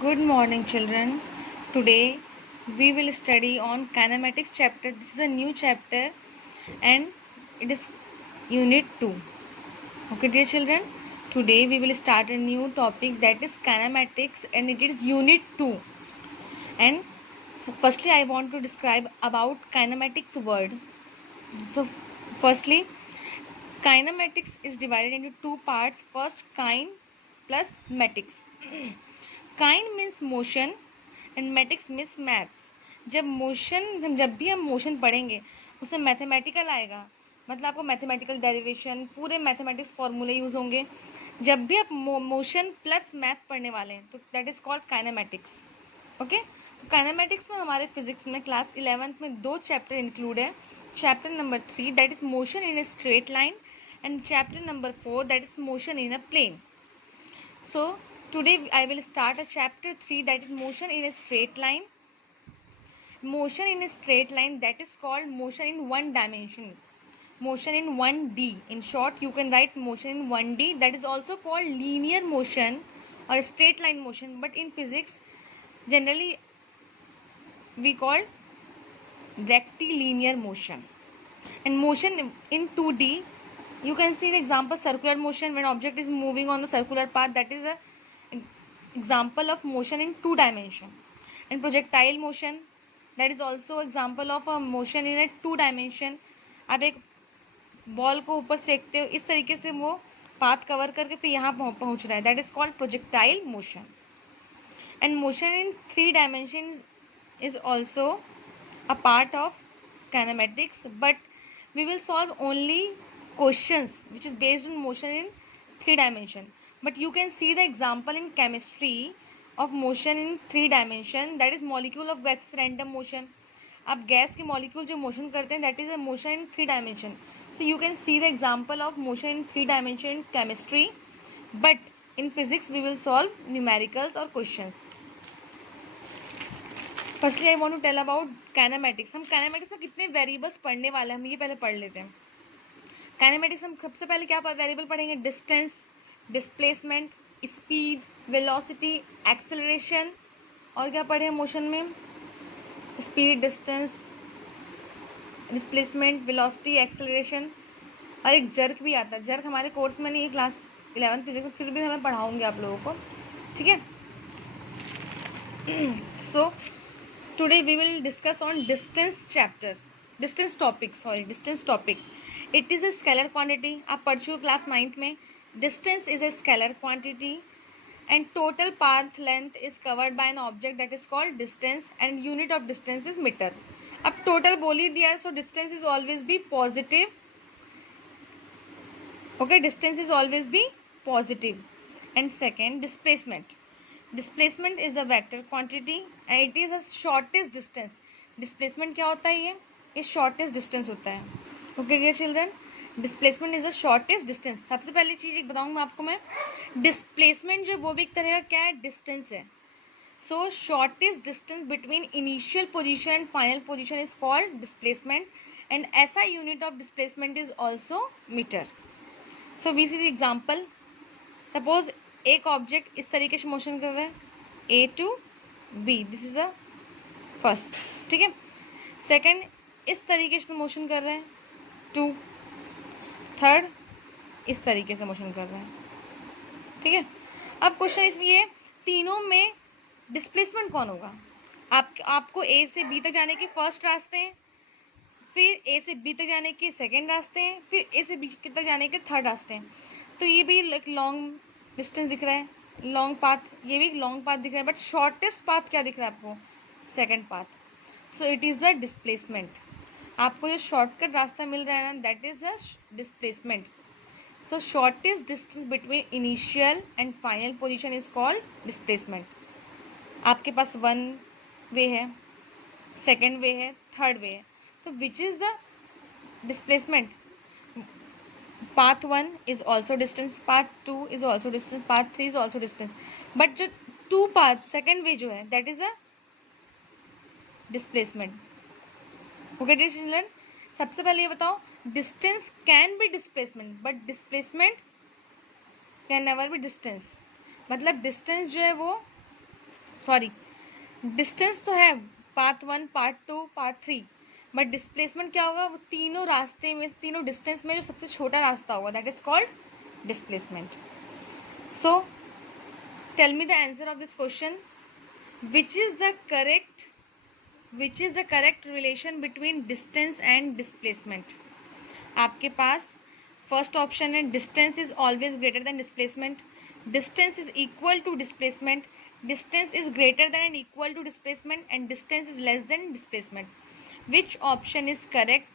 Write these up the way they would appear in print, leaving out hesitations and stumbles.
Good morning, children. Today we will study on kinematics chapter. This is a new chapter and it is unit 2. Okay, dear children. Today we will start a new topic that is kinematics and it is unit 2. And firstly, I want to describe about kinematics word. So, firstly, kinematics is divided into two parts. First, kin plus matics. Kine means motion and matics means maths. जब भी हम motion पढ़ेंगे उसमें mathematical आएगा, मतलब आपको mathematical derivation पूरे mathematics फॉर्मूले यूज होंगे। जब भी आप मोशन प्लस मैथ्स पढ़ने वाले हैं तो that is called kinematics. Okay, तो काइनेमेटिक्स में हमारे फिजिक्स में क्लास 11th में दो चैप्टर इंक्लूड है। Chapter number 3 that is motion in a straight line and chapter number 4 that is motion in a plane. So today I will start a chapter 3 that is motion in a straight line. Motion in a straight line, that is called motion in one dimension. Motion in 1D. In short, you can write motion in 1D. That is also called linear motion or straight line motion. But in physics, generally we call rectilinear motion. And motion in 2D, you can see the example circular motion when object is moving on the circular path. That is a example of motion in 2 dimension. And projectile motion, that is also example of a motion in a 2 dimension. आप एक ball को ऊपर से फेंकते हो, इस तरीके से वो पाथ कवर करके फिर यहाँ पहुँच रहा है, that is called projectile motion. And motion in 3 dimensions is also a part of kinematics, but we will solve only questions which is based on motion in 3 dimension. But you can see the example in chemistry of motion in 3 dimension, that is molecule of gases random motion. आप gas के molecule जो motion करते हैं that is a motion in 3 dimension. So you can see the example of motion in 3 dimension in chemistry, but in physics we will solve numericals और questions. Firstly I want to tell about kinematics. हम kinematics में कितने variables पढ़ने वाले हैं हम ये पहले पढ़ लेते हैं. काइनेमेटिक्स हम सबसे पहले क्या वेरिएबल पढ़ेंगे? Distance, displacement, speed, velocity, acceleration. और क्या पढ़े मोशन में? Speed, distance, displacement, velocity, acceleration. और एक जर्क भी आता है. जर्क हमारे कोर्स में नहीं है क्लास 11th फिजिक्स में, फिर भी हमें पढ़ाऊंगी आप लोगों को, ठीक है. So today we will discuss on distance chapter, distance topic. It is a scalar quantity. आप पढ़ चुके हो क्लास 9th में. Distance is a scalar quantity and total path length is covered by an object that is called distance and unit of distance is meter. अब total बोल ही दिया है, so distance is always be positive. Okay, distance is always be positive. And second, displacement. Displacement is a vector quantity and it is a shortest distance. Displacement क्या होता है? ये shortest distance होता है. Okay dear children, displacement is the shortest distance. सबसे पहली चीज़ एक बताऊँ आपको मैं, डिस्प्लेसमेंट जो वो भी एक तरह का क्या है? डिस्टेंस है. So shortest distance between initial position and final position is called displacement and SI unit of displacement is also metre. So we see the example. Suppose एक ऑब्जेक्ट इस तरीके से मोशन कर रहा है, A to B, this is a first, ठीक है. Second इस तरीके से मोशन कर रहे हैं, टू. थर्ड इस तरीके से मोशन कर रहे हैं, ठीक है. अब क्वेश्चन इसमें ये, तीनों में डिस्प्लेसमेंट कौन होगा? आपको ए से बी तक जाने के फर्स्ट रास्ते हैं, फिर ए से बी तक जाने के सेकंड रास्ते हैं, फिर ए से बी तक जाने के थर्ड रास्ते हैं. तो ये भी एक लॉन्ग डिस्टेंस दिख रहा है, लॉन्ग पाथ. ये भी एक लॉन्ग पाथ दिख रहा है, बट शॉर्टेस्ट पाथ क्या दिख रहा है आपको? Second path. So it is the displacement. आपको जो शॉर्टकट रास्ता मिल रहा है ना, that is the displacement. So shortest distance between initial and final position is called displacement. आपके पास वन वे है, सेकेंड वे है, थर्ड वे है, तो which is the displacement? Path 1 is also distance, path 2 is also distance, path 3 is also distance. But जो two path second way जो है that is a displacement. Okay dear children, सबसे पहले ये बताओ, distance can be displacement but displacement can never be distance. मतलब distance जो है वो सॉरी, डिस्टेंस तो है path 1, part 2, part 3, but displacement क्या होगा, वो तीनों रास्ते में, तीनों डिस्टेंस में जो सबसे छोटा रास्ता होगा, that is called displacement. So tell me the answer of this question. Which is the correct relation between distance and displacement? आपके पास फर्स्ट ऑप्शन है distance is always greater than displacement, distance is equal to displacement, distance is greater than and equal to displacement, and distance is less than displacement. Which option is correct?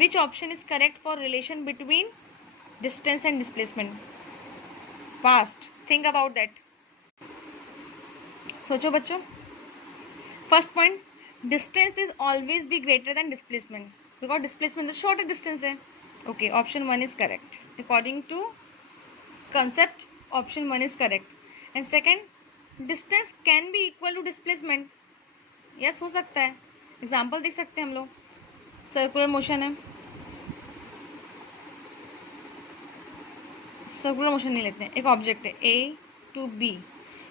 Which option is correct for relation between distance and displacement? Fast think about that. सोचो बच्चों. First point, distance is always be greater than displacement because displacement is shorter distance है. Okay, option 1 is correct. According to concept, option 1 is correct. And second, distance can be equal to displacement. Yes, हो सकता है. Example देख सकते हैं हम लोग. Circular motion है, सर्कुलर मोशन नहीं लेते हैं. एक ऑब्जेक्ट है ए टू बी,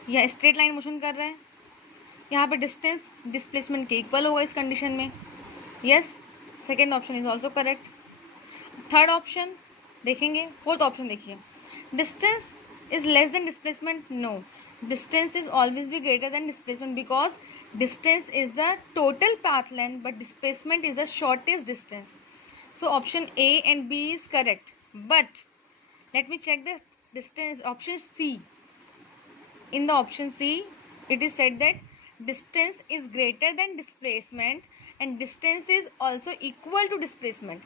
यह स्ट्रेट लाइन मोशन कर रहा है. यहाँ पे डिस्टेंस डिस्प्लेसमेंट के इक्वल होगा इस कंडीशन में. Yes, second option is also correct. Third option देखेंगे. फोर्थ ऑप्शन देखिए, distance is less than displacement. No, distance is always be greater than displacement because distance is the total path length but displacement is the shortest distance. So option A and B is correct, but let me check the distance. Option C, in the option C it is said that distance is greater than displacement and distance is also equal to displacement.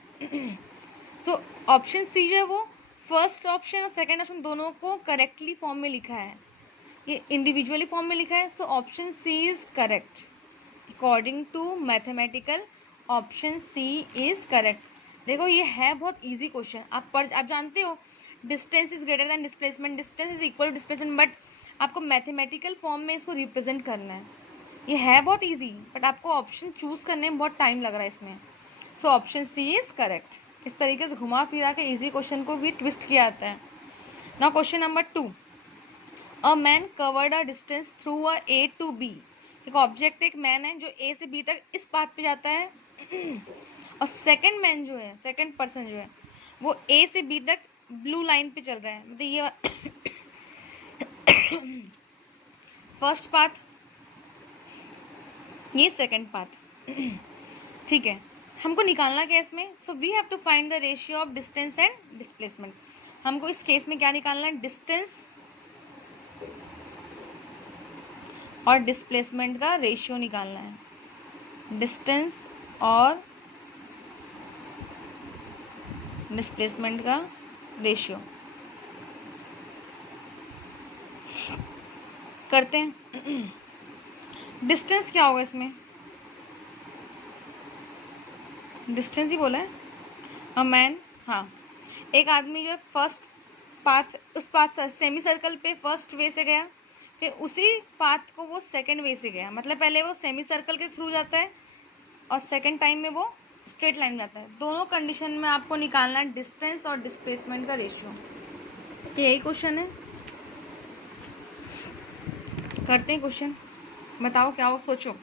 So option C जो है वो first option और second option दोनों को correctly form में लिखा है, ये इंडिविजुअली फॉर्म में लिखा है. So option C is correct. According to mathematical, option C is correct. देखो ये है बहुत इजी क्वेश्चन. आप जानते हो distance is greater than displacement, distance is equal to displacement, but आपको मैथमेटिकल फॉर्म में इसको रिप्रेजेंट करना है. ये है बहुत ईजी, बट आपको ऑप्शन चूज करने में बहुत टाइम लग रहा है इसमें. So option C is correct. इस तरीके से घुमा फिरा के इजी क्वेश्चन को भी ट्विस्ट किया जाता है. Now question number 2. A man covered a distance through a A to B. एक ऑब्जेक्ट, एक मैन है जो ए से बी तक इस पाथ पे जाता है और सेकंड मैन जो है, सेकंड पर्सन जो है, वो ए से बी तक ब्लू लाइन पे चल रहा है. मतलब ये फर्स्ट पाथ, ये सेकंड पाथ. ठीक है, हमको निकालना क्या है इसमें. So we have to find the ratio of distance and displacement. हमको इस केस में क्या निकालना है, डिस्टेंस और डिस्प्लेसमेंट का रेशियो निकालना है. डिस्टेंस और डिस्प्लेसमेंट का रेशियो करते हैं. डिस्टेंस क्या होगा इसमें, डिस्टेंस ही बोला है. अ मैन, हाँ, एक आदमी जो है फर्स्ट पाथ, उस पाथ सेमी सर्कल पे फर्स्ट वे से गया, फिर उसी पाथ को वो सेकंड वे से गया. मतलब पहले वो सेमी सर्कल के थ्रू जाता है और सेकंड टाइम में वो स्ट्रेट लाइन में जाता है. दोनों कंडीशन में आपको निकालना है डिस्टेंस और डिस्प्लेसमेंट का रेशियो. यही क्वेश्चन है. करते हैं क्वेश्चन. बताओ क्या हो, सोचो.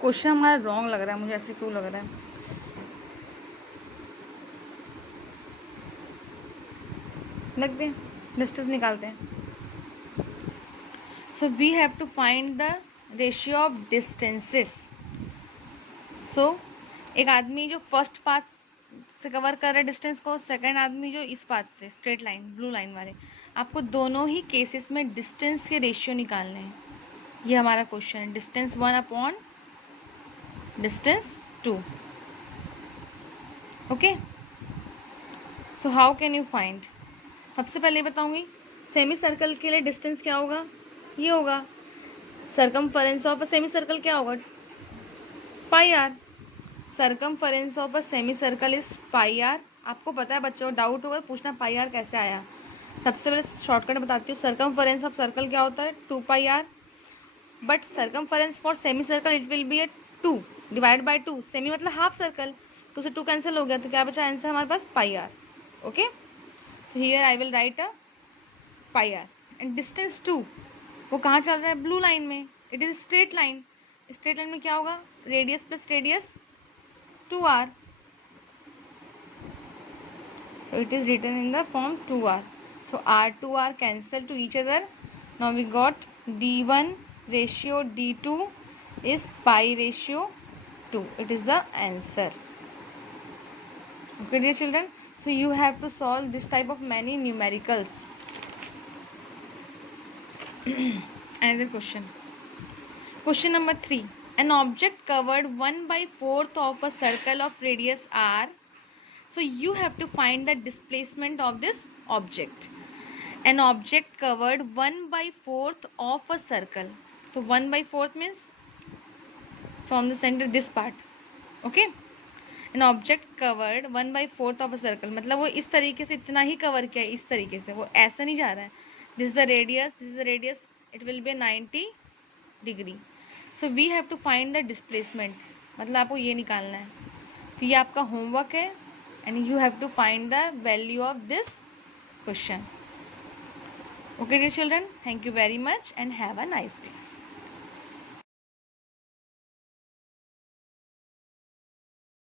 क्वेश्चन हमारा रॉन्ग लग रहा है मुझे, ऐसे क्यों लग रहा है. लग दे, डिस्टेंस निकालते हैं. So we have to find the ratio of distances. So एक आदमी जो फर्स्ट पाथ से कवर कर रहा है डिस्टेंस को, सेकंड आदमी जो इस पाथ से स्ट्रेट लाइन ब्लू लाइन वाले, आपको दोनों ही केसेस में डिस्टेंस के रेशियो निकालने हैं. ये हमारा क्वेश्चन है. Distance 1 upon distance 2. Okay, so how can you find. सबसे पहले बताऊंगी सेमी सर्कल के लिए डिस्टेंस क्या होगा. ये होगा circumference of a semi circle. क्या होगा, pi r. Circumference of a semi circle is pi r. आपको पता है बच्चों, डाउट होगा पूछना पाई आर कैसे आया. सबसे पहले शॉर्टकट बताती हूँ. सर्कमफरेंस ऑफ सर्कल क्या होता है, 2 pi r. But circumference for semi circle it will be a 2 divide by 2, semi मतलब हाफ सर्कल, तो से 2 कैंसिल हो गया, तो क्या बचा आंसर हमारे पास pi r. Okay, so here I will write a pi r. And distance 2 वो कहाँ चल रहा है, ब्लू लाइन में. It is straight line. Straight line में क्या होगा, radius plus radius 2r. So it is written in the form 2r. So r 2r cancel to each other. Now we got d1 ratio d2 is pi ratio 2. It is the answer. Okay dear children, so you have to solve this type of many numericals. Another question. Question number 3. An object covered 1/4 of a circle of radius r. So you have to find the displacement of this object. An object covered 1/4 of a circle. So 1/4 means from the center this part. Okay. An object covered 1/4 of a circle. मतलब वो इस तरीके से इतना ही cover किया है, इस तरीके से, वो ऐसा नहीं जा रहा है. This is the radius. This is the radius. It will be 90 degree. So we have to find the displacement. मतलब आपको ये निकालना है. तो ये आपका होमवर्क है. And you have to find the value of this question. Okay dear children, thank you very much and have a nice day.